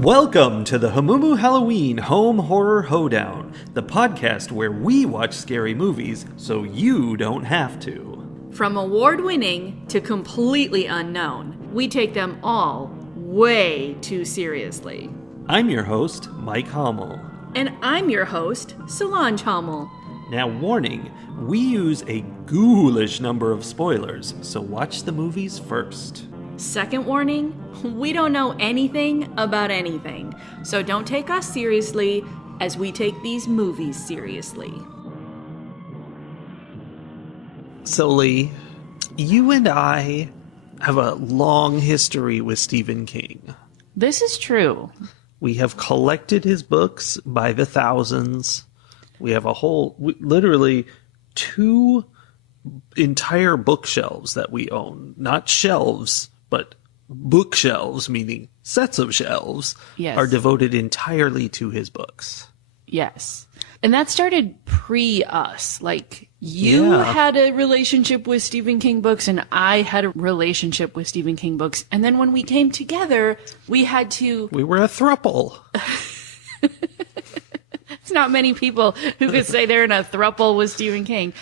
Welcome to the Hamumu Halloween Home Horror Hoedown, the podcast where we watch scary movies so you don't have to. From award-winning to completely unknown, we take them all way too seriously. I'm your host, Mike Hummel. And I'm your host, Solange Hummel. Now, warning, we use a ghoulish number of spoilers, so watch the movies first. Second warning, we don't know anything about anything, so don't take us seriously as we take these movies seriously. So, Lee, you and I have a long history with Stephen King. This is true. We have collected his books by the thousands. We have literally 2 entire bookshelves that we own. Not shelves, but bookshelves, meaning sets of shelves, yes, are devoted entirely to his books. Yes. And that started pre-us. Like, you had a relationship with Stephen King books, and I had a relationship with Stephen King books. And then when we came together, we had to... We were a throuple. It's not many people who could say they're in a throuple with Stephen King.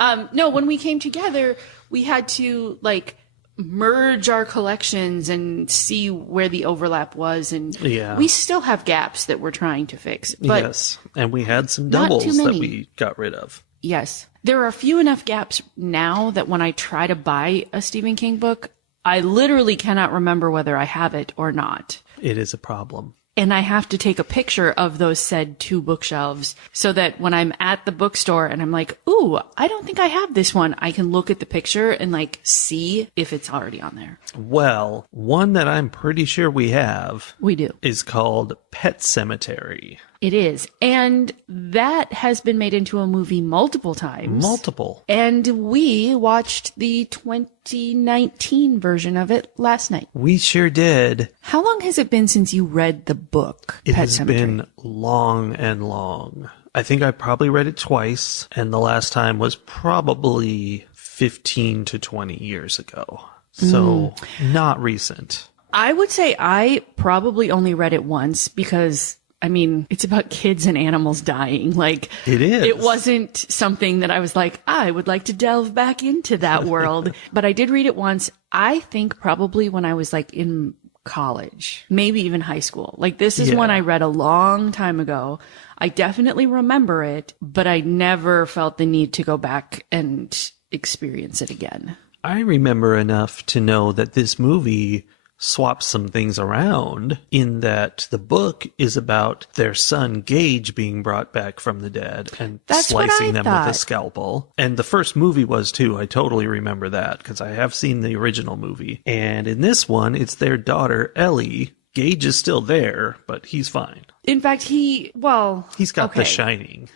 No, when we came together, we had to, like, merge our collections and see where the overlap was, and we still have gaps that we're trying to fix. But yes, and we had some doubles that we got rid of. Yes. There are few enough gaps now that when I try to buy a Stephen King book, I literally cannot remember whether I have it or not. It is a problem. And I have to take a picture of those said 2 bookshelves so that when I'm at the bookstore and I'm like, ooh, I don't think I have this one, I can look at the picture and like see if it's already on there. Well, one that I'm pretty sure we have. We do. Is called Pet Sematary. It is. And that has been made into a movie multiple times. Multiple. And we watched the 2019 version of it last night. We sure did. How long has it been since you read the book, It Pet has Sematary? been long and long. I think I probably read it twice, and the last time was probably 15 to 20 years ago. So, not recent. I would say I probably only read it once because... I mean, it's about kids and animals dying. Like, it is. It wasn't something that I was like, I would like to delve back into that world. But I did read it once. I think probably when I was like in college, maybe even high school. Like, this is one I read a long time ago. I definitely remember it, but I never felt the need to go back and experience it again. I remember enough to know that this movie swaps some things around in that the book is about their son Gage being brought back from the dead and slicing them with a scalpel. And the first movie was too. I totally remember that because I have seen the original movie. And in this one, it's their daughter Ellie. Gage is still there, but he's fine. In fact, he's got The Shining.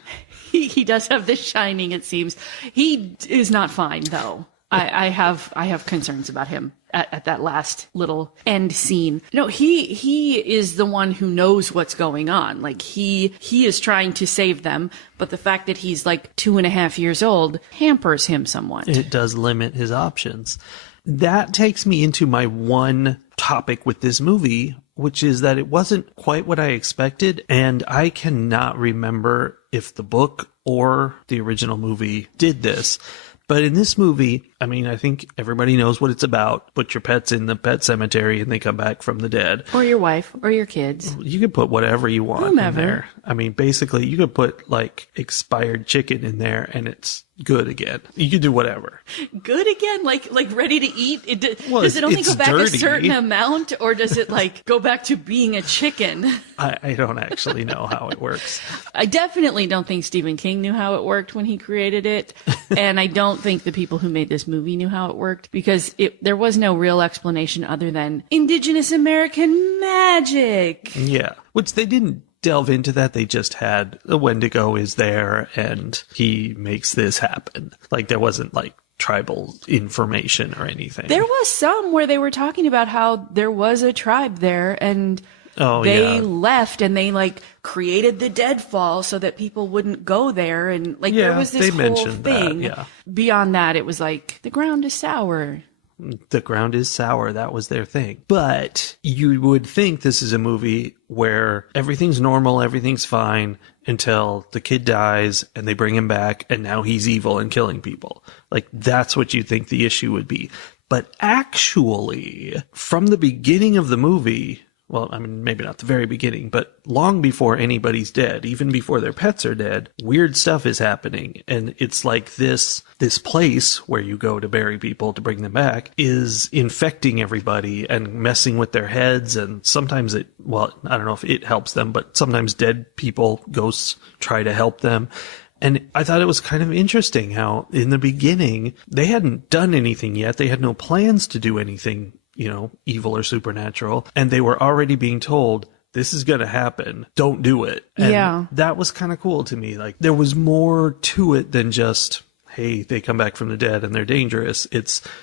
He does have the Shining, it seems. He is not fine though. I have concerns about him at that last little end scene. No, he is the one who knows what's going on. Like he is trying to save them, but the fact that he's like 2.5 years old hampers him somewhat. It does limit his options. That takes me into my one topic with this movie, which is that it wasn't quite what I expected, and I cannot remember if the book or the original movie did this. But in this movie, I mean, I think everybody knows what it's about. Put your pets in the pet cemetery and they come back from the dead. Or your wife, or your kids. You can put whatever you want in there. I mean, basically, you could put, like, expired chicken in there and it's good again. You could do whatever. Good again? Like ready to eat? Does it only go back dirty. A certain amount, or does it, like, go back to being a chicken? I don't actually know how it works. I definitely don't think Stephen King knew how it worked when he created it. And I don't think the people who made this movie knew how it worked, because there was no real explanation other than Indigenous American magic. Yeah, which they didn't delve into that. They just had the Wendigo is there and he makes this happen. Like, there wasn't like tribal information or anything. There was some where they were talking about how there was a tribe there and they left and they like created the deadfall so that people wouldn't go there, and like there was this whole thing. That, Beyond that, it was like the ground is sour. The ground is sour. That was their thing. But you would think this is a movie where everything's normal, everything's fine until the kid dies and they bring him back and now he's evil and killing people. Like, that's what you'd think the issue would be. But actually, from the beginning of the movie, well, I mean, maybe not the very beginning, but long before anybody's dead, even before their pets are dead, weird stuff is happening. And it's like this place where you go to bury people to bring them back is infecting everybody and messing with their heads. And sometimes I don't know if it helps them, but sometimes dead people, ghosts, try to help them. And I thought it was kind of interesting how in the beginning, they hadn't done anything yet. They had no plans to do anything, evil or supernatural. And they were already being told, this is going to happen. Don't do it. And that was kind of cool to me. Like, there was more to it than just, hey, they come back from the dead and they're dangerous.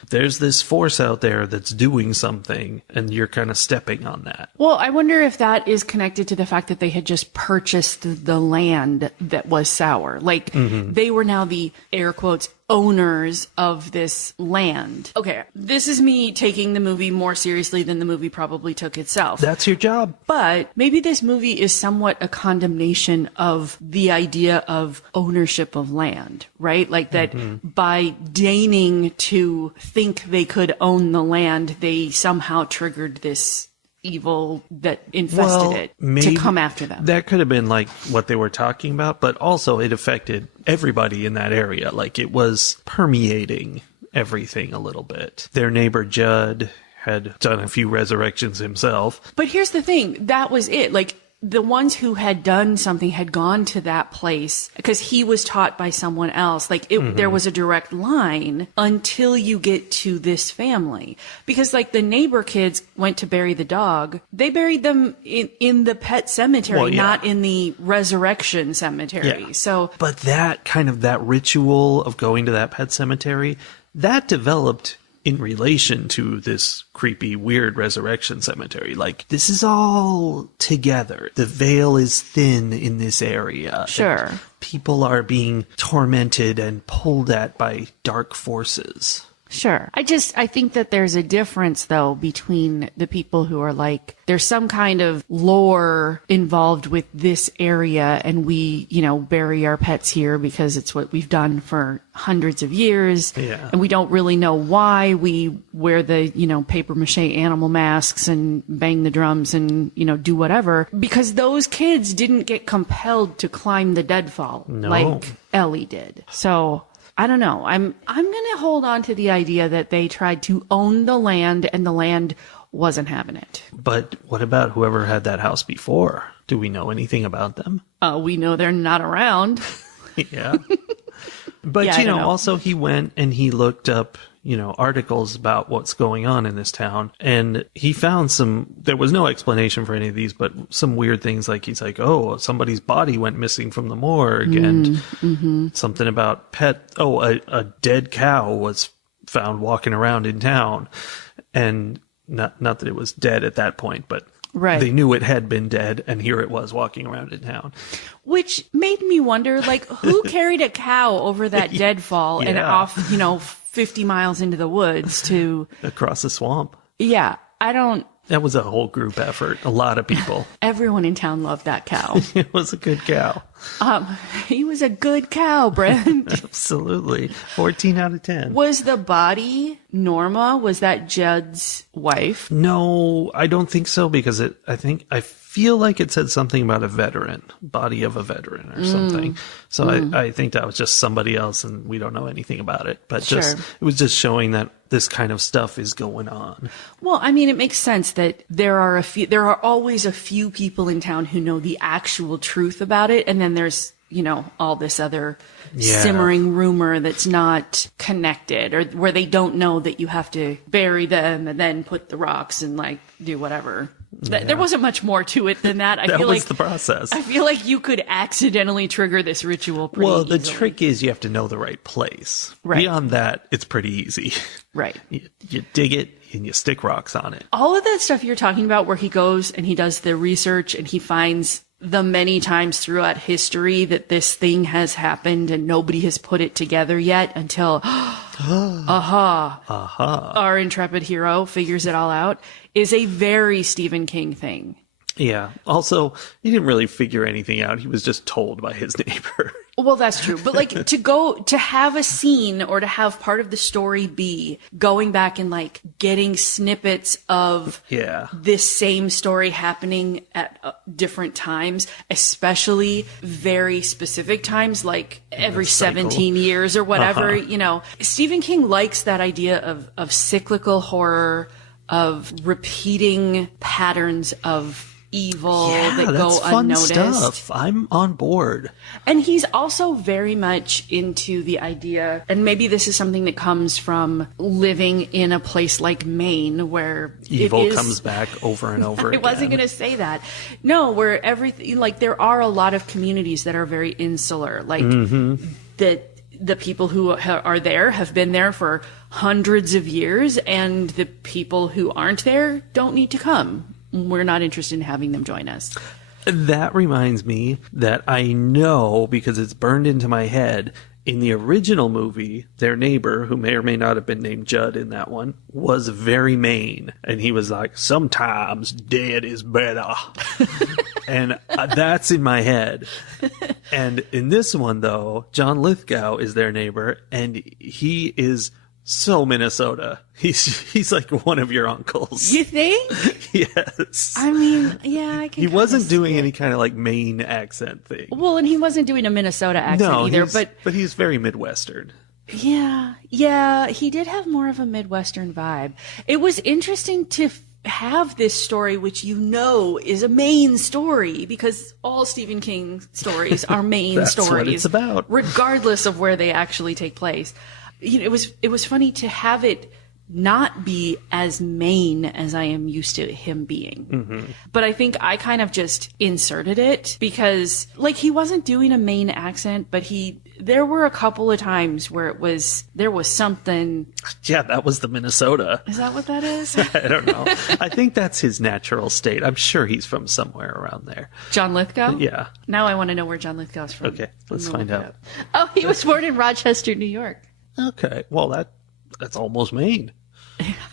There's this force out there that's doing something and you're kind of stepping on that. Well, I wonder if that is connected to the fact that they had just purchased the land that was sour. Like, they were now the, air quotes, owners of this land. Okay, this is me taking the movie more seriously than the movie probably took itself. That's your job. But maybe this movie is somewhat a condemnation of the idea of ownership of land, right? Like that by deigning to think they could own the land, they somehow triggered this evil that infested it to come after them. That could have been like what they were talking about, but also it affected everybody in that area. Like, it was permeating everything a little bit. Their neighbor Judd had done a few resurrections himself. But here's the thing. That was it. Like, the ones who had done something had gone to that place because he was taught by someone else. Like, there was a direct line until you get to this family. Because, like, the neighbor kids went to bury the dog. They buried them in the pet cemetery, not in the resurrection cemetery. Yeah. So, but that ritual of going to that pet cemetery, that developed in relation to this creepy, weird resurrection cemetery. Like, this is all together. The veil is thin in this area. Sure. And people are being tormented and pulled at by dark forces. Sure. I think that there's a difference, though, between the people who are like, there's some kind of lore involved with this area and we, bury our pets here because it's what we've done for hundreds of years. Yeah. And we don't really know why we wear the, paper mache animal masks and bang the drums and, do whatever. Because those kids didn't get compelled to climb the deadfall like Ellie did. So I don't know. I'm going to hold on to the idea that they tried to own the land and the land wasn't having it. But what about whoever had that house before? Do we know anything about them? We know they're not around. Yeah. But, also he went and he looked up, articles about what's going on in this town. And he found there was no explanation for any of these, but some weird things like he's like, oh, somebody's body went missing from the morgue. And something about a dead cow was found walking around in town. And not that it was dead at that point, but right. They knew it had been dead, and here it was walking around in town. Which made me wonder, like, who carried a cow over that deadfall and off, 50 miles into the woods to... across the swamp. Yeah, That was a whole group effort. A lot of people. Everyone in town loved that cow. It was a good cow. He was a good cow, Brent. Absolutely. 14 out of 10. Was the body Norma? Was that Judd's wife? No, I don't think so, because I feel like it said something about a veteran, body of a veteran or something. So I think that was just somebody else and we don't know anything about it. But it was just showing that this kind of stuff is going on. Well, I mean, it makes sense that there are always a few people in town who know the actual truth about it. And then there's, all this other simmering rumor that's not connected, or where they don't know that you have to bury them and then put the rocks and do whatever. Yeah. There wasn't much more to it than that. That was the process. I feel like you could accidentally trigger this ritual pretty easily. The trick is you have to know the right place. Right. Beyond that, it's pretty easy. Right. You dig it and you stick rocks on it. All of that stuff you're talking about where he goes and he does the research and he finds the many times throughout history that this thing has happened and nobody has put it together yet until... our intrepid hero figures it all out, is a very Stephen King thing. Yeah. Also, he didn't really figure anything out. He was just told by his neighbor. Well, that's true. But like to have a scene or to have part of the story be going back and like getting snippets of this same story happening at different times, especially very specific times, like every 17 years or whatever, you know, Stephen King likes that idea of cyclical horror, of repeating patterns of evil that go unnoticed. Stuff. I'm on board. And he's also very much into the idea, and maybe this is something that comes from living in a place like Maine where evil comes back over and over again. I wasn't going to say that. No, where everything, like there are a lot of communities that are very insular, like that the people who are there have been there for hundreds of years, and the people who aren't there don't need to come. We're not interested in having them join us. That reminds me that I know, because it's burned into my head, in the original movie, their neighbor, who may or may not have been named Judd in that one, was very Maine. And he was like, sometimes dead is better. And that's in my head. And in this one, though, John Lithgow is their neighbor, and he is so Minnesota. He's like one of your uncles. You think? Yes. I mean, yeah, I can. He wasn't doing any kind of like Maine accent thing. Well, and he wasn't doing a Minnesota accent either. But he's very Midwestern. Yeah, he did have more of a Midwestern vibe. It was interesting to have this story, which you know is a Maine story, because all Stephen King stories are Maine stories. That's what it's about. Regardless of where they actually take place. You know, it was funny to have it not be as Maine as I am used to him being. But I think I kind of just inserted it because, like, he wasn't doing a Maine accent, but there were a couple of times where there was something. Yeah, that was the Minnesota. Is that what that is? I don't know. I think that's his natural state. I'm sure he's from somewhere around there. John Lithgow? Yeah. Now I want to know where John Lithgow's from. Okay, let's find out. Oh, he was born in Rochester, New York. Okay, well, that's almost Maine.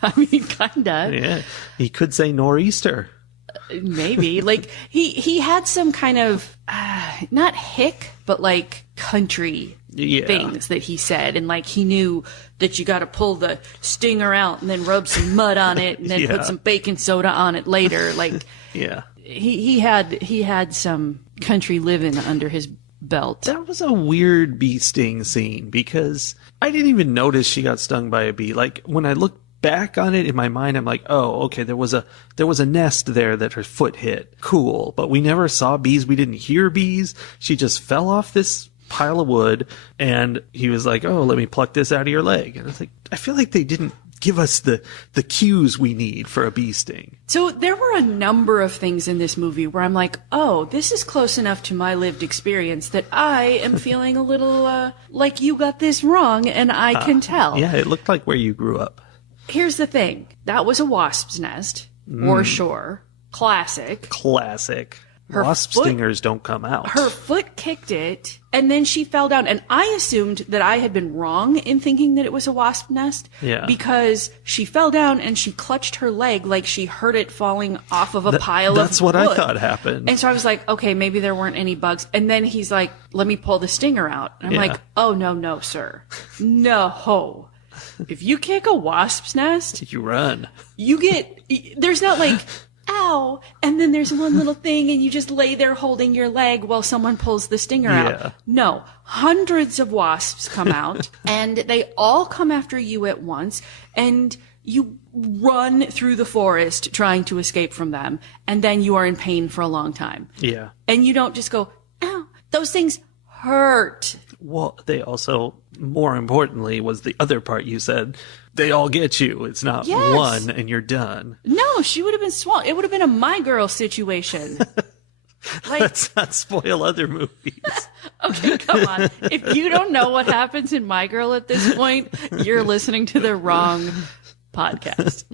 I mean, kinda. Yeah, he could say nor'easter. Maybe. Like, he had some kind of, not hick, but like country things that he said. And like, he knew that you got to pull the stinger out and then rub some mud on it and then put some baking soda on it later. Like, he had some country living under his belt. That was a weird bee sting scene because I didn't even notice she got stung by a bee. Like, when I look back on it in my mind, I'm like, oh, okay, there was a nest there that her foot hit. Cool. But we never saw bees. We didn't hear bees. She just fell off this pile of wood, and he was like, oh, let me pluck this out of your leg. And I was like, I feel like they didn't give us the cues we need for a bee sting. So there were a number of things in this movie where I'm like, oh, this is close enough to my lived experience that I am feeling a little like you got this wrong, and I can tell. Yeah, it looked like where you grew up. Here's the thing. That was a wasp's nest, or sure. Classic. Wasp stingers don't come out. Her foot kicked it, and then she fell down. And I assumed that I had been wrong in thinking that it was a wasp nest. Yeah. Because she fell down and she clutched her leg like she heard it falling off of a pile of wood. That's what I thought happened. And so I was like, okay, maybe there weren't any bugs. And then he's like, let me pull the stinger out. And I'm like, oh, no, sir. No. If you kick a wasp's nest, you run. There's not like, ow, and then there's one little thing and you just lay there holding your leg while someone pulls the stinger out. No, hundreds of wasps come out and they all come after you at once, and you run through the forest trying to escape from them, and then you are in pain for a long time. Yeah. And you don't just go, ow, those things hurt. Well, they also, more importantly, was the other part you said, they all get you. It's not one and you're done. No, she would have been swallowed. It would have been a My Girl situation. Like, let's not spoil other movies. Okay, come on. If you don't know what happens in My Girl at this point, you're listening to the wrong podcast.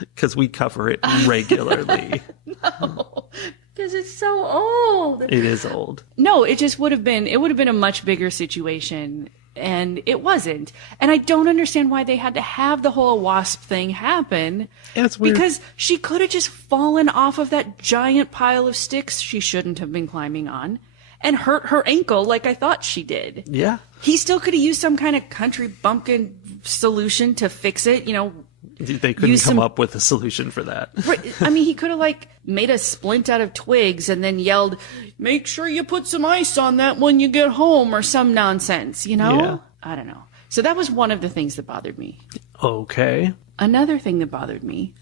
Because we cover it regularly. No, because it's so old. It is old. No, it just would have been a much bigger situation. and it wasn't. And I don't understand why they had to have the whole wasp thing happen. Yeah, it's weird. Because she could have just fallen off of that giant pile of sticks she shouldn't have been climbing on and hurt her ankle like I thought she did. Yeah. He still could have used some kind of country bumpkin solution to fix it, you know. They couldn't come up with a solution for that. I mean, he could have like made a splint out of twigs and then yelled, "Make sure you put some ice on that when you get home," or some nonsense, you know? Yeah. I don't know. So that was one of the things that bothered me. Okay. Another thing that bothered me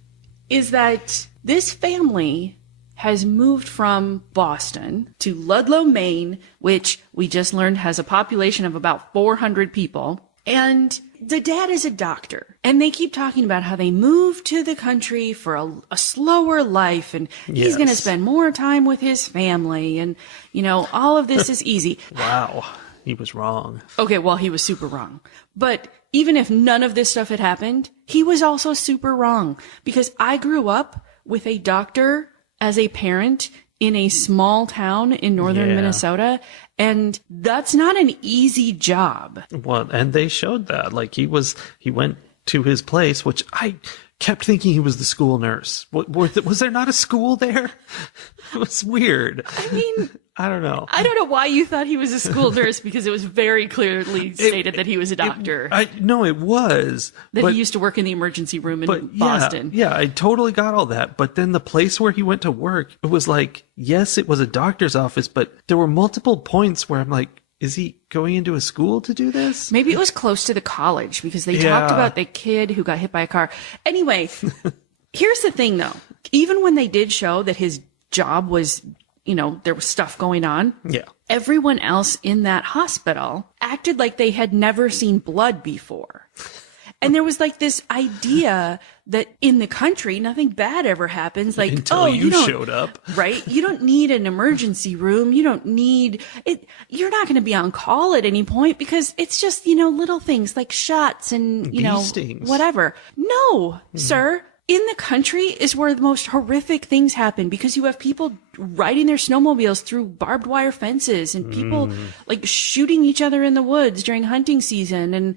is that this family has moved from Boston to Ludlow, Maine, which we just learned has a population of about 400 people. And the dad is a doctor, and they keep talking about how they moved to the country for a slower life, and he's going to spend more time with his family, and, you know, all of this is easy. Wow. He was wrong. Okay, well, he was super wrong. But even if none of this stuff had happened, he was also super wrong, because I grew up with a doctor as a parent in a small town in northern Minnesota, and that's not an easy job. Well, and they showed that. Like, he went to his place, which I kept thinking he was the school nurse. Was there not a school there? It was weird. I mean, I don't know. I don't know why you thought he was a school nurse, because it was very clearly stated that he was a doctor. No, it was. That he used to work in the emergency room in Boston. Yeah, I totally got all that. But then the place where he went to work, it was like, yes, it was a doctor's office, but there were multiple points where I'm like, is he going into a school to do this? Maybe it was close to the college, because they talked about the kid who got hit by a car. Anyway, here's the thing, though. Even when they did show that his job was, you know, there was stuff going on. Yeah. Everyone else in that hospital acted like they had never seen blood before. And there was like this idea that in the country, nothing bad ever happens. Like, until you showed up. Right? You don't need an emergency room. You don't need it. You're not going to be on call at any point, because it's just, you know, little things like shots and, you know, stings. Whatever. No, sir. In the country is where the most horrific things happen, because you have people riding their snowmobiles through barbed wire fences and people like shooting each other in the woods during hunting season and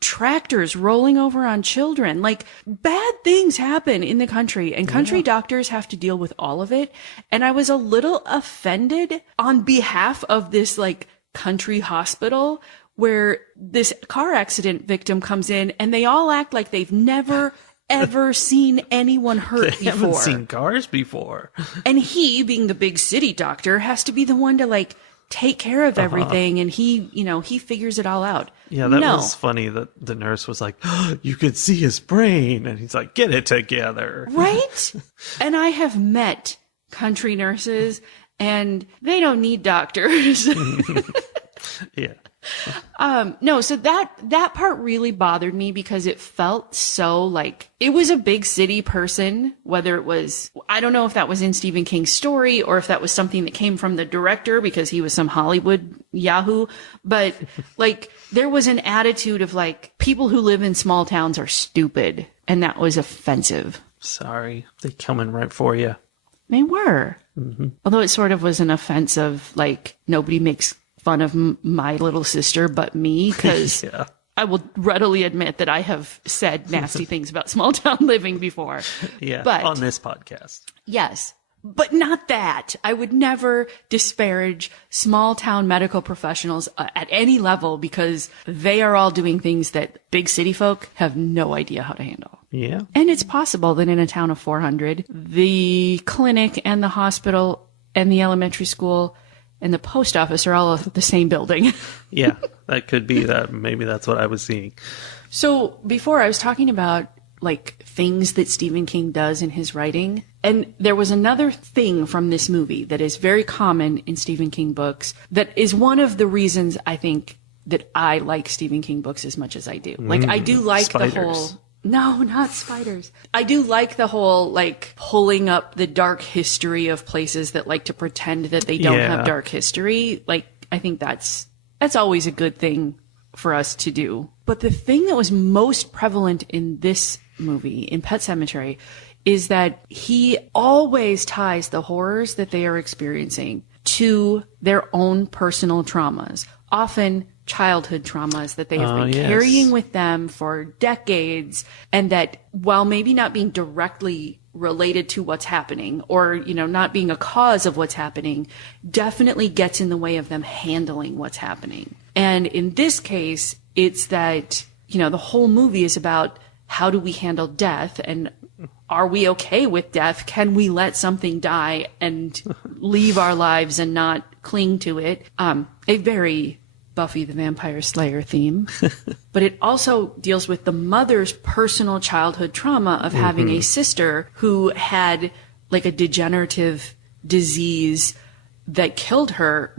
tractors rolling over on children. Like, bad things happen in the country, and country doctors have to deal with all of it. And I was a little offended on behalf of this like country hospital where this car accident victim comes in and they all act like they've never ever seen anyone hurt They before. haven't seen cars before. And he, being the big city doctor, has to be the one to like take care of everything. And he, you know, he figures it all out. Yeah, that was funny that the nurse was like, oh, you could see his brain. And he's like, get it together. Right? And I have met country nurses, and they don't need doctors. Yeah. No, so that part really bothered me, because it felt so like it was a big city person, whether it was, I don't know if that was in Stephen King's story or if that was something that came from the director because he was some Hollywood Yahoo, but like there was an attitude of like people who live in small towns are stupid, and that was offensive. Sorry. They coming right for you. They were. Mm-hmm. Although it sort of was an offense of like, nobody makes fun of my little sister but me, because I will readily admit that I have said nasty things about small town living before. Yeah, but, on this podcast. Yes, but not that. I would never disparage small town medical professionals at any level, because they are all doing things that big city folk have no idea how to handle. Yeah. And it's possible that in a town of 400, the clinic and the hospital and the elementary school and the post office are all the same building. Yeah, that could be that. Maybe that's what I was seeing. So before I was talking about like things that Stephen King does in his writing. And there was another thing from this movie that is very common in Stephen King books that is one of the reasons I think that I like Stephen King books as much as I do. Like I do like spiders. the whole... No, not spiders. I do like the whole, like, pulling up the dark history of places that like to pretend that they don't have dark history. Like, I think that's always a good thing for us to do. But the thing that was most prevalent in this movie, in Pet Sematary, is that he always ties the horrors that they are experiencing to their own personal traumas. Often childhood traumas that they have been carrying with them for decades, and that while maybe not being directly related to what's happening or, not being a cause of what's happening, definitely gets in the way of them handling what's happening. And in this case, it's that, the whole movie is about how do we handle death, and are we okay with death? Can we let something die and leave our lives and not cling to it? A very Buffy the Vampire Slayer theme. But it also deals with the mother's personal childhood trauma of having a sister who had like a degenerative disease that killed her.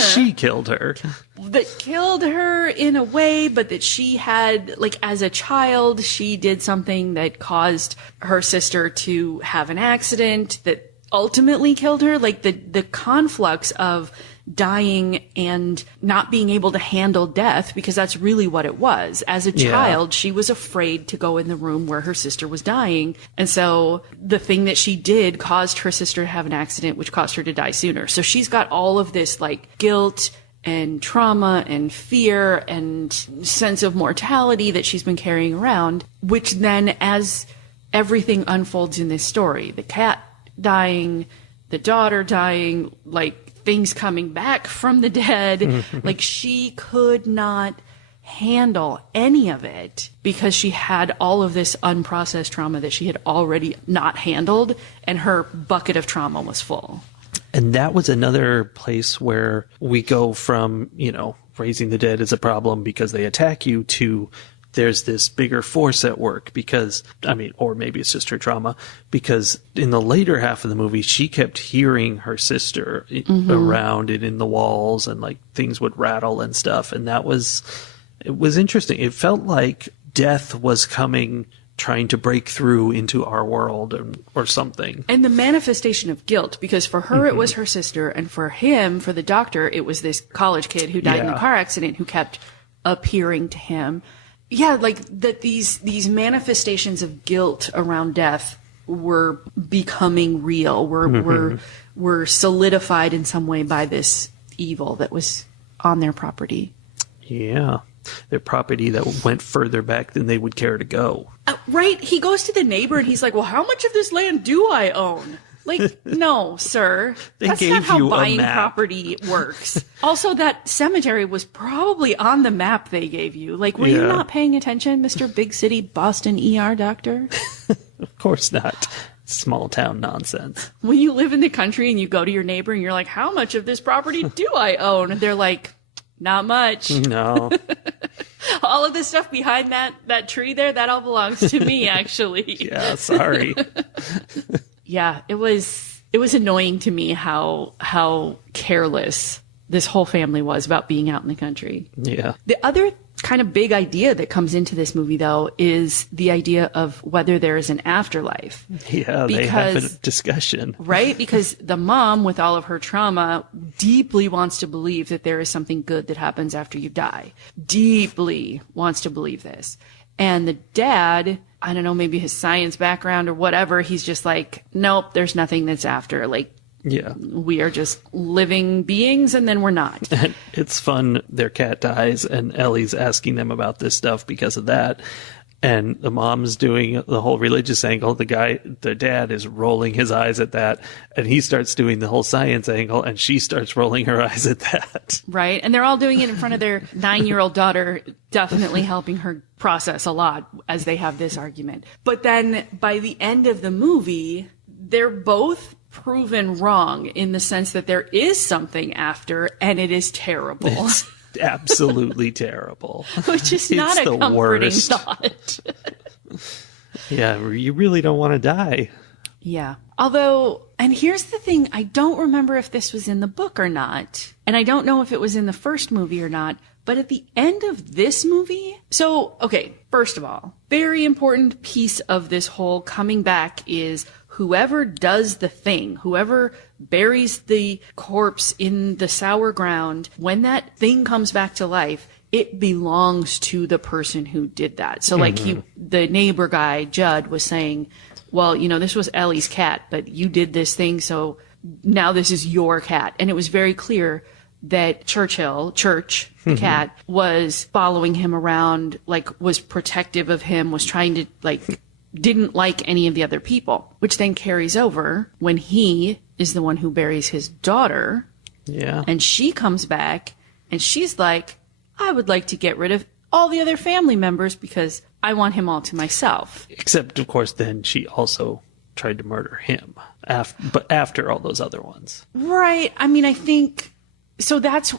She killed her. That killed her in a way, but that she had, like, as a child, she did something that caused her sister to have an accident that ultimately killed her. Like, the conflux of dying and not being able to handle death, because that's really what it was. As a child, she was afraid to go in the room where her sister was dying. And so the thing that she did caused her sister to have an accident, which caused her to die sooner. So she's got all of this like guilt and trauma and fear and sense of mortality that she's been carrying around, which then, as everything unfolds in this story, the cat dying, the daughter dying, like, things coming back from the dead, like, she could not handle any of it because she had all of this unprocessed trauma that she had already not handled, and her bucket of trauma was full. And that was another place where we go from, raising the dead is a problem because they attack you, to there's this bigger force at work because, or maybe it's just her trauma, because in the later half of the movie, she kept hearing her sister around and in the walls, and like things would rattle and stuff. And it was interesting. It felt like death was coming, trying to break through into our world or something. And the manifestation of guilt, because for her, it was her sister. And for him, for the doctor, it was this college kid who died in a car accident who kept appearing to him. Yeah, like that these manifestations of guilt around death were becoming real, were solidified in some way by this evil that was on their property. Yeah, their property that went further back than they would care to go. Right? He goes to the neighbor and he's like, well, how much of this land do I own? Like, no, sir. That's not how buying property works. Also, that cemetery was probably on the map they gave you. Like, were you not paying attention, Mr. Big City Boston ER doctor? Of course not. Small town nonsense. When you live in the country and you go to your neighbor and you're like, how much of this property do I own? And they're like, not much. No. All of this stuff behind that tree there, that all belongs to me, actually. Yeah, sorry. Yeah, it was annoying to me how careless this whole family was about being out in the country. Yeah. The other kind of big idea that comes into this movie, though, is the idea of whether there is an afterlife. Yeah, they have a discussion. Right? Because the mom, with all of her trauma, deeply wants to believe that there is something good that happens after you die. Deeply wants to believe this. And the dad, I don't know, maybe his science background or whatever, he's just like, nope, there's nothing that's after. Like, we are just living beings and then we're not. And it's fun. Their cat dies and Ellie's asking them about this stuff because of that. And the mom's doing the whole religious angle. The dad is rolling his eyes at that. And he starts doing the whole science angle and she starts rolling her eyes at that. Right. And they're all doing it in front of their 9-year-old daughter, definitely helping her process a lot as they have this argument. But then by the end of the movie, they're both proven wrong in the sense that there is something after and it is terrible. It's absolutely terrible. Which is not a comforting thought. Yeah, you really don't want to die. Yeah. Although, and here's the thing, I don't remember if this was in the book or not. And I don't know if it was in the first movie or not. But at the end of this movie, so, okay, first of all, very important piece of this whole coming back is whoever does the thing, whoever buries the corpse in the sour ground, when that thing comes back to life, it belongs to the person who did that. So like the neighbor guy, Judd, was saying, well, this was Ellie's cat, but you did this thing, so now this is your cat. And it was very clear that Church, the cat, was following him around, like was protective of him, was trying to like, didn't like any of the other people, which then carries over when he is the one who buries his daughter. Yeah. And she comes back and she's like, I would like to get rid of all the other family members because I want him all to myself. Except, of course, then she also tried to murder him, but after all those other ones. Right. I mean, I think, so that's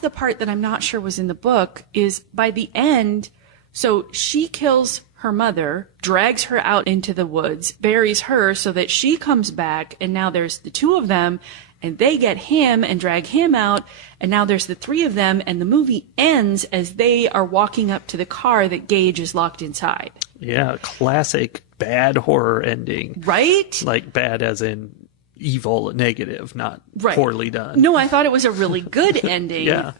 the part that I'm not sure was in the book, is by the end, so she kills her mother, drags her out into the woods, buries her so that she comes back, and now there's the two of them, and they get him and drag him out, and now there's the three of them, and the movie ends as they are walking up to the car that Gage is locked inside. Yeah, classic bad horror ending. Right? Like bad as in evil, negative, not poorly done. No, I thought it was a really good ending. Yeah.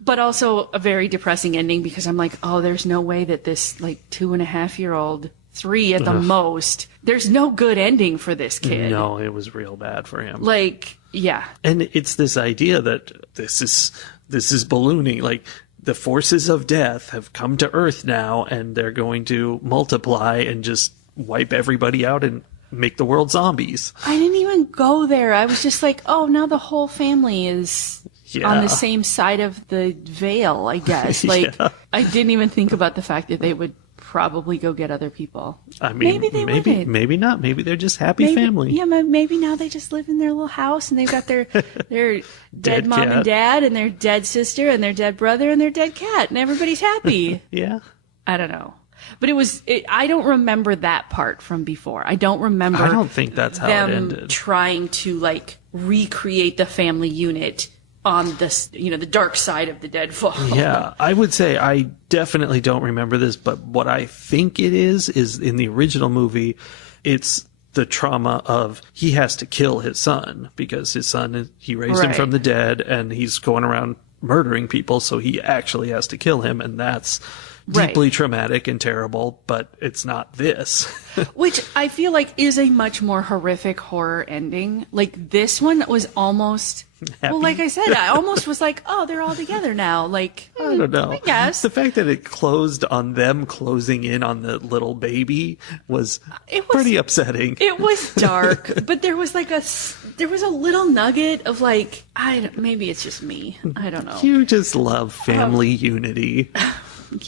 But also a very depressing ending because I'm like, oh, there's no way that this like 2.5-year-old, 3 at the most, there's no good ending for this kid. No, it was real bad for him. Like, yeah. And it's this idea that this is ballooning. Like, the forces of death have come to Earth now, and they're going to multiply and just wipe everybody out and make the world zombies. I didn't even go there. I was just like, oh, now the whole family is on the same side of the veil, I guess. Like, I didn't even think about the fact that they would probably go get other people. I mean, maybe not. Maybe they're just happy family. Yeah, maybe now they just live in their little house and they've got their dead mom cat. And dad and their dead sister and their dead brother and their dead cat, and everybody's happy. Yeah. I don't know. But I don't remember that part from before. I don't remember. I don't think that's how it ended. Trying to like recreate the family unit on this, the dark side of the deadfall. Yeah, I would say I definitely don't remember this, but what I think it is in the original movie, it's the trauma of he has to kill his son because his son, he raised him from the dead and he's going around murdering people, so he actually has to kill him, and that's deeply traumatic and terrible, but it's not this. Which I feel like is a much more horrific horror ending. Like, this one was almost... Happy. Well, like I said, I almost was like, oh, they're all together now. Like, I don't know. I guess. The fact that it closed on them closing in on the little baby was pretty upsetting. It was dark, but there was like there was a little nugget of like, maybe it's just me. I don't know. You just love family unity.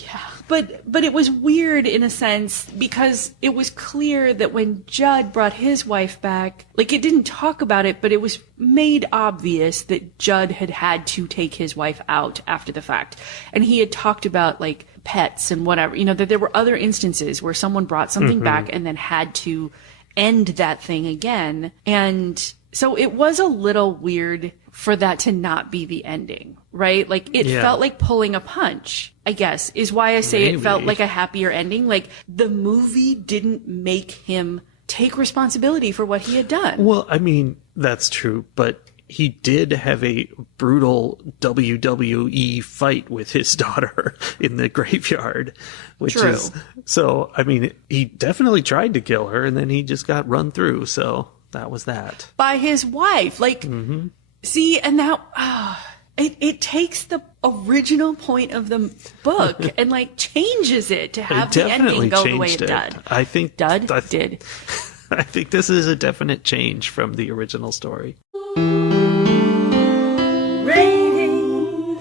Yeah. But it was weird in a sense because it was clear that when Judd brought his wife back, like, it didn't talk about it, but it was made obvious that Judd had to take his wife out after the fact. And he had talked about like pets and whatever, that there were other instances where someone brought something back and then had to end that thing again. And so it was a little weird for that to not be the ending, right? Like, it felt like pulling a punch, I guess, is why I say it felt like a happier ending. Like, the movie didn't make him take responsibility for what he had done. Well, I mean, that's true, but he did have a brutal WWE fight with his daughter in the graveyard, which is, so, I mean, he definitely tried to kill her and then he just got run through, so that was that. By his wife, like... See, and that, it takes the original point of the book and like changes it to have the ending go the way it did. I think did. I think this is a definite change from the original story. Ratings.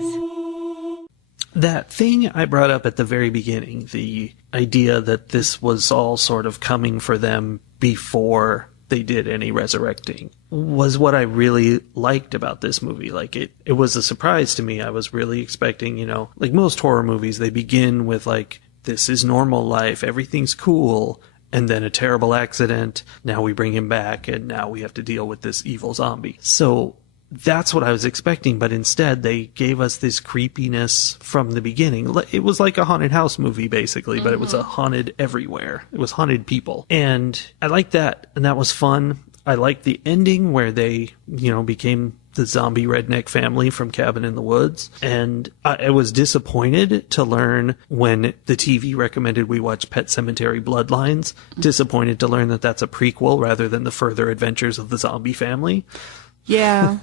That thing I brought up at the very beginning, the idea that this was all sort of coming for them before they did any resurrecting, was what I really liked about this movie. Like, it was a surprise to me. I was really expecting, like most horror movies, they begin with like, this is normal life, everything's cool, and then a terrible accident, now we bring him back, and now we have to deal with this evil zombie. So that's what I was expecting, but instead they gave us this creepiness from the beginning. It was like a haunted house movie, basically, but it was a haunted everywhere. It was haunted people. And I liked that, and that was fun. I liked the ending where they, became the zombie redneck family from Cabin in the Woods. And I was disappointed to learn when the TV recommended we watch Pet Sematary Bloodlines, disappointed to learn that that's a prequel rather than the further adventures of the zombie family. Yeah.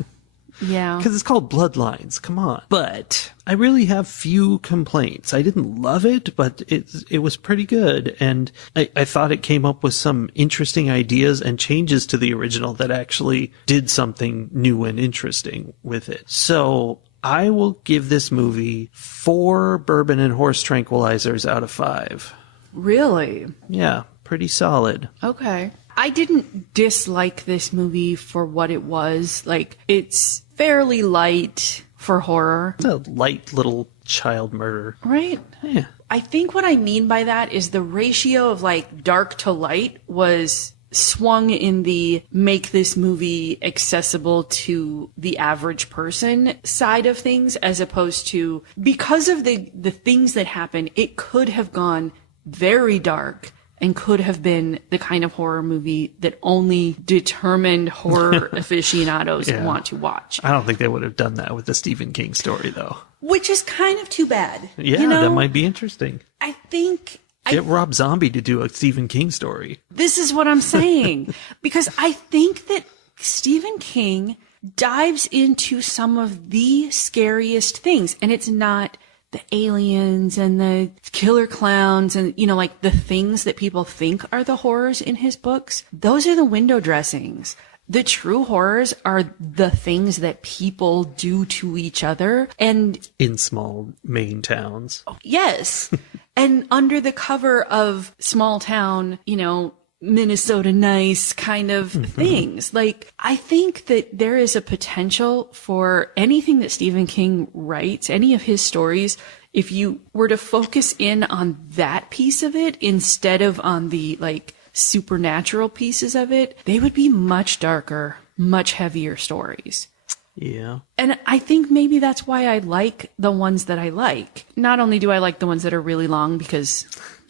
Yeah. Because it's called Bloodlines. Come on. But I really have few complaints. I didn't love it, but it was pretty good. And I thought it came up with some interesting ideas and changes to the original that actually did something new and interesting with it. So I will give this movie 4 bourbon and horse tranquilizers out of 5. Really? Yeah, pretty solid. Okay. I didn't dislike this movie for what it was. Like, it's fairly light for horror. It's a light little child murder. Right? Yeah. I think what I mean by that is the ratio of like dark to light was swung in the make this movie accessible to the average person side of things, as opposed to, because of the things that happen, it could have gone very dark and could have been the kind of horror movie that only determined horror aficionados want to watch. I don't think they would have done that with the Stephen King story, though. Which is kind of too bad. Yeah, you know? That might be interesting. I think... Get Rob Zombie to do a Stephen King story. This is what I'm saying. Because I think that Stephen King dives into some of the scariest things. And it's not the aliens and the killer clowns and, you know, like the things that people think are the horrors in his books. Those are the window dressings. The true horrors are the things that people do to each other. And in small Maine towns. Yes. And under the cover of small town, you know, Minnesota nice kind of things. Like, I think that there is a potential for anything that Stephen King writes, any of his stories, if you were to focus in on that piece of it instead of on the like supernatural pieces of it, they would be much darker, much heavier stories. Yeah. And I think maybe that's why I like the ones that I like. Not only do I like the ones that are really long because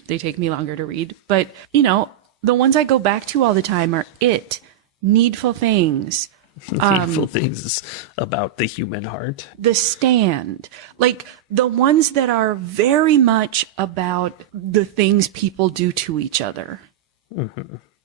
they take me longer to read, but, you know, the ones I go back to all the time are Needful Things. Needful Things about the human heart. The Stand. Like, the ones that are very much about the things people do to each other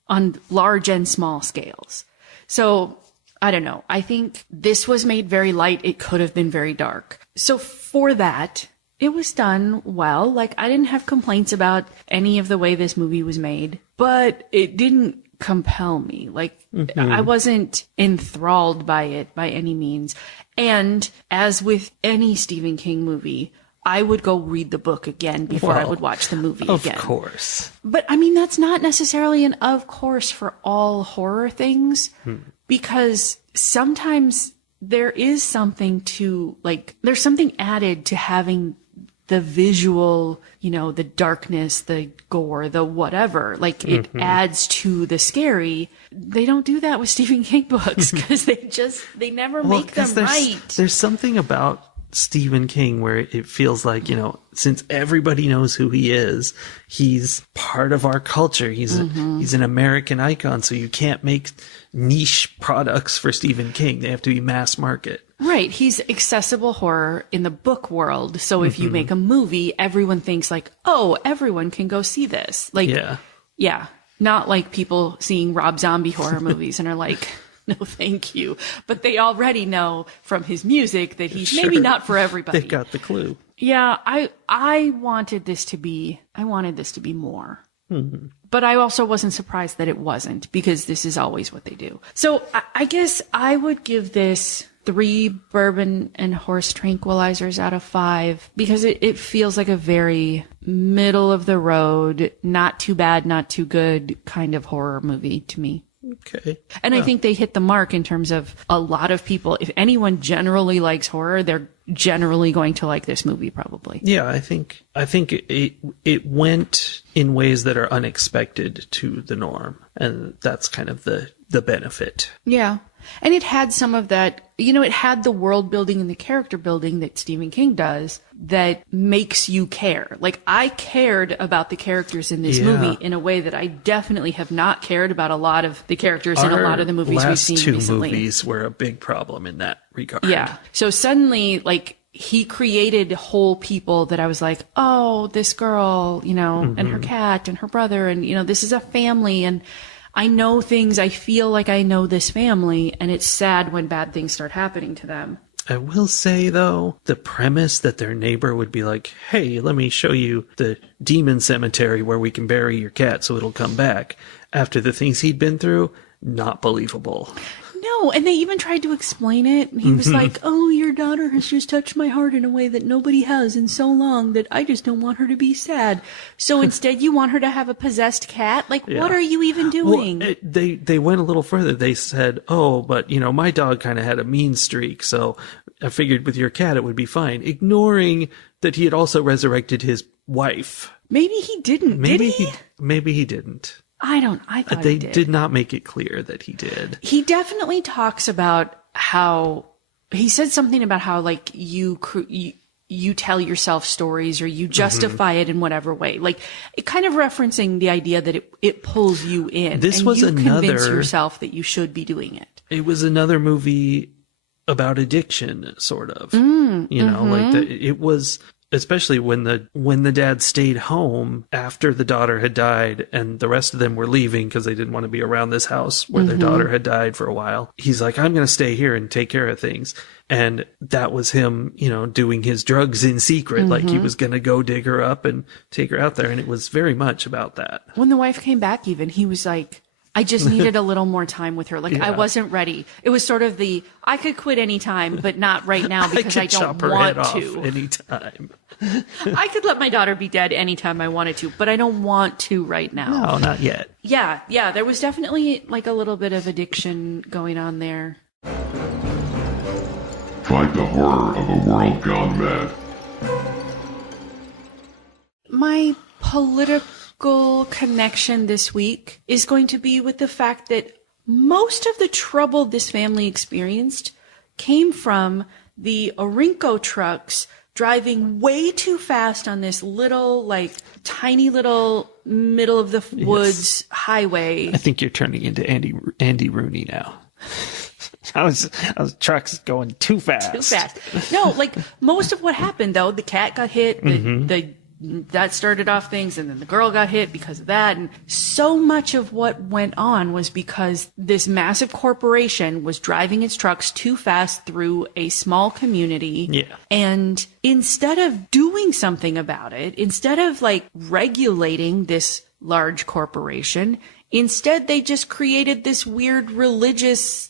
on large and small scales. So, I don't know. I think this was made very light. It could have been very dark. So for that, it was done well. Like, I didn't have complaints about any of the way this movie was made, but it didn't compel me. Like, I wasn't enthralled by it by any means. And as with any Stephen King movie, I would go read the book again before I would watch the movie again. Of course. But I mean, that's not necessarily an of course for all horror things, because sometimes there is something to, like, there's something added to having the visual, you know, the darkness, the gore, the whatever. Like, it adds to the scary. They don't do that with Stephen King books because they never make them right. There's something about Stephen King where it feels like, you know, since everybody knows who he is, he's part of our culture. He's an American icon, so you can't make niche products for Stephen King. They have to be mass market. Right. He's accessible horror in the book world. So if you make a movie, everyone thinks like, oh, everyone can go see this. Like, yeah. Not like people seeing Rob Zombie horror movies and are like, no, thank you. But they already know from his music that he's maybe not for everybody. They've got the clue. Yeah, I wanted this to be more. But I also wasn't surprised that it wasn't, because this is always what they do. So I guess I would give this 3 bourbon and horse tranquilizers out of 5, because it feels like a very middle of the road, not too bad, not too good kind of horror movie to me. Okay. And I think they hit the mark in terms of a lot of people. If anyone generally likes horror, they're generally going to like this movie probably. Yeah, I think it went in ways that are unexpected to the norm, and that's kind of the benefit. Yeah. And it had some of that, you know, it had the world building and the character building that Stephen King does that makes you care. Like, I cared about the characters in this movie in a way that I definitely have not cared about a lot of the characters in a lot of the movies we've seen recently. Last 2 movies were a big problem in that regard. Yeah. So suddenly, like, he created whole people that I was like, oh, this girl, you know, and her cat and her brother, and, you know, this is a family. And I know things, I feel like I know this family, and it's sad when bad things start happening to them. I will say, though, the premise that their neighbor would be like, hey, let me show you the demon cemetery where we can bury your cat so it'll come back, after the things he'd been through, not believable. No, and they even tried to explain it. He was like, oh, your daughter has just touched my heart in a way that nobody has in so long that I just don't want her to be sad. So instead you want her to have a possessed cat? Like, what are you even doing? Well, they went a little further. They said, oh, but, my dog kind of had a mean streak, so I figured with your cat it would be fine. Ignoring that he had also resurrected his wife. Maybe he didn't, did he? Maybe he didn't. I thought they he did. Did not make it clear that he did. He definitely talks about how he said something about how like you tell yourself stories or you justify it in whatever way, like it kind of referencing the idea that it pulls you in. This and was you another convince yourself that you should be doing it. It was another movie about addiction, sort of. It was. Especially when the dad stayed home after the daughter had died and the rest of them were leaving because they didn't want to be around this house where their daughter had died for a while. He's like, I'm going to stay here and take care of things. And that was him, doing his drugs in secret. Like he was going to go dig her up and take her out there. And it was very much about that. When the wife came back even, he was like, I just needed a little more time with her. Like, I wasn't ready. It was sort of I could quit anytime, but not right now because I don't want to. Anytime. I could let my daughter be dead anytime I wanted to, but I don't want to right now. No, not yet. Yeah. There was definitely like a little bit of addiction going on there. Fight the horror of a world gone mad. My political connection this week is going to be with the fact that most of the trouble this family experienced came from the Orinco trucks driving way too fast on this little, like, tiny little middle of the woods highway. I think you're turning into Andy Rooney now. I was trucks going too fast. Too fast. No, like most of what happened though, the cat got hit, that started off things, and then the girl got hit because of that. And so much of what went on was because this massive corporation was driving its trucks too fast through a small community. Yeah. And instead of doing something about it, instead of like regulating this large corporation, instead they just created this weird religious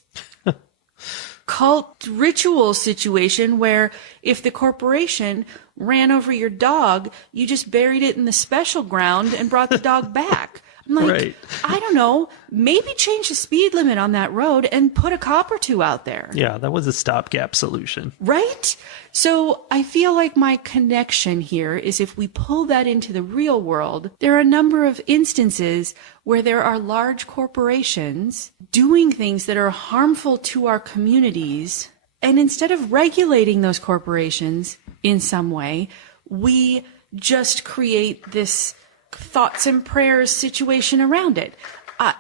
cult ritual situation where if the corporation ran over your dog, you just buried it in the special ground and brought the dog back. I'm like, right. I don't know, maybe change the speed limit on that road and put a cop or two out there. Yeah, that was a stopgap solution. Right? So I feel like my connection here is if we pull that into the real world, there are a number of instances where there are large corporations doing things that are harmful to our communities. And instead of regulating those corporations in some way, we just create this thoughts and prayers situation around it.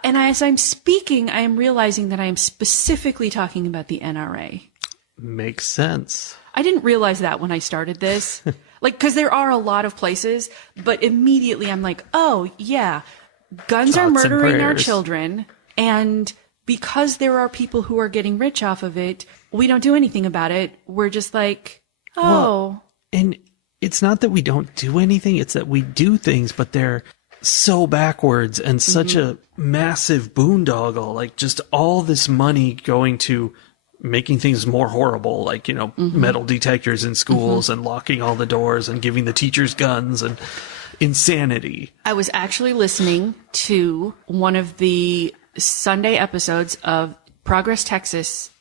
And as I'm speaking, I am realizing that I am specifically talking about the NRA. Makes sense. I didn't realize that when I started this. Like, because there are a lot of places, but immediately I'm like, oh, yeah, guns are murdering our children. And because there are people who are getting rich off of it, we don't do anything about it. We're just like, oh. Well, and it's not that we don't do anything, it's that we do things, but they're so backwards and such a massive boondoggle. Like, just all this money going to making things more horrible, like, metal detectors in schools and locking all the doors and giving the teachers guns and insanity. I was actually listening to one of the Sunday episodes of Progress Texas,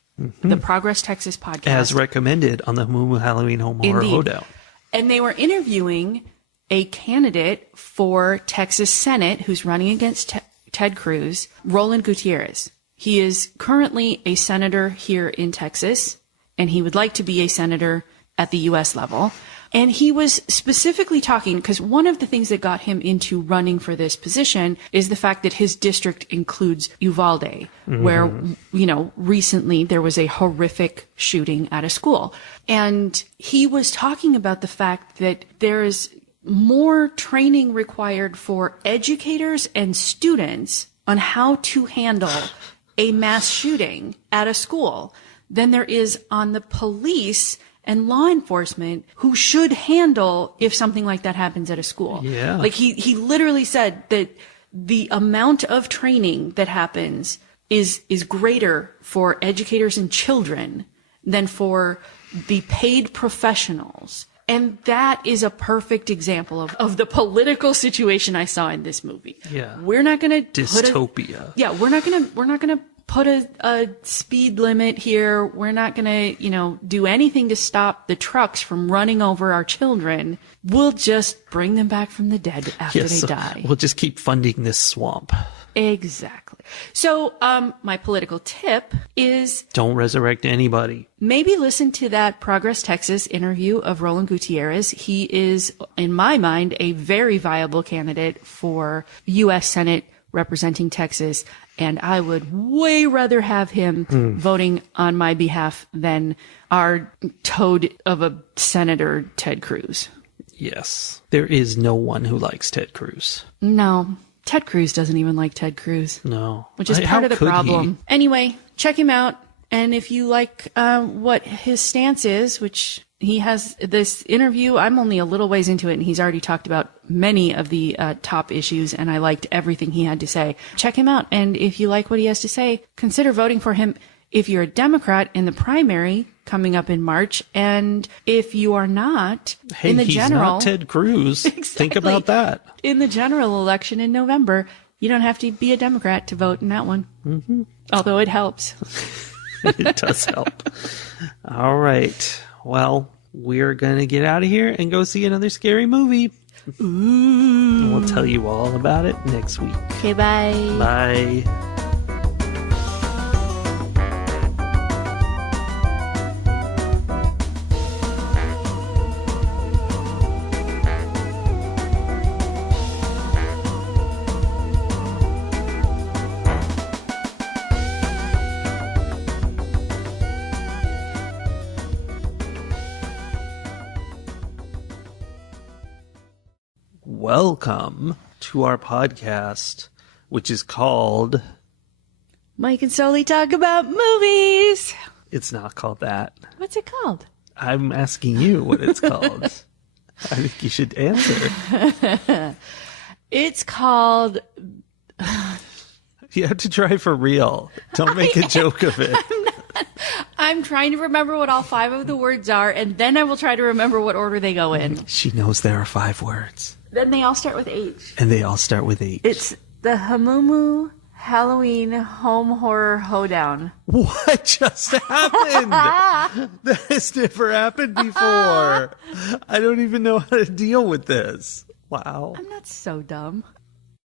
the Progress Texas podcast. As recommended on the Hamumu Halloween Home Horror Hoedown. And they were interviewing a candidate for Texas Senate who's running against Ted Cruz, Roland Gutierrez. He is currently a senator here in Texas, and he would like to be a senator at the U.S. level. And he was specifically talking, because one of the things that got him into running for this position is the fact that his district includes Uvalde, where, recently there was a horrific shooting at a school. And he was talking about the fact that there is more training required for educators and students on how to handle a mass shooting at a school than there is on the police and law enforcement who should handle if something like that happens at a school. Yeah. Like he literally said that the amount of training that happens is greater for educators and children than for the paid professionals. And that is a perfect example of the political situation I saw in this movie. Yeah. We're not going to Dystopia. we're not going to put a speed limit here. We're not going to, do anything to stop the trucks from running over our children. We'll just bring them back from the dead after they die. We'll just keep funding this swamp. Exactly. So, my political tip is Don't resurrect anybody. maybe listen to that Progress Texas interview of Roland Gutierrez. He is, in my mind, a very viable candidate for U.S. Senate representing Texas. And I would way rather have him voting on my behalf than our toad of a Senator, Ted Cruz. Yes. There is no one who likes Ted Cruz. No, Ted Cruz doesn't even like Ted Cruz. No. Which is part of the problem. Anyway, check him out. And if you like what his stance is, which he has this interview, I'm only a little ways into it, and he's already talked about many of the top issues, and I liked everything he had to say. Check him out. And if you like what he has to say, consider voting for him if you're a Democrat in the primary coming up in March. And if you are not, Hey, in the he's general, not Ted Cruz. Exactly. Think about that. In the general election in November, you don't have to be a Democrat to vote in that one. Mm-hmm. Although it helps. It does help. All right. Well, we're going to get out of here and go see another scary movie. Ooh. We'll tell you all about it next week. Okay, bye. Bye. Welcome to our podcast, which is called... Mike and Sully talk about movies. It's not called that. What's it called? I'm asking you what it's called. I think you should answer. It's called... You have to try for real. Don't make a joke of it. I'm trying to remember what all 5 of the words are, and then I will try to remember what order they go in. She knows there are 5 words. Then they all start with H. And they all start with H. It's the Hamumu Halloween Home Horror Hoedown. What just happened? That has never happened before. I don't even know how to deal with this. Wow. I'm not so dumb.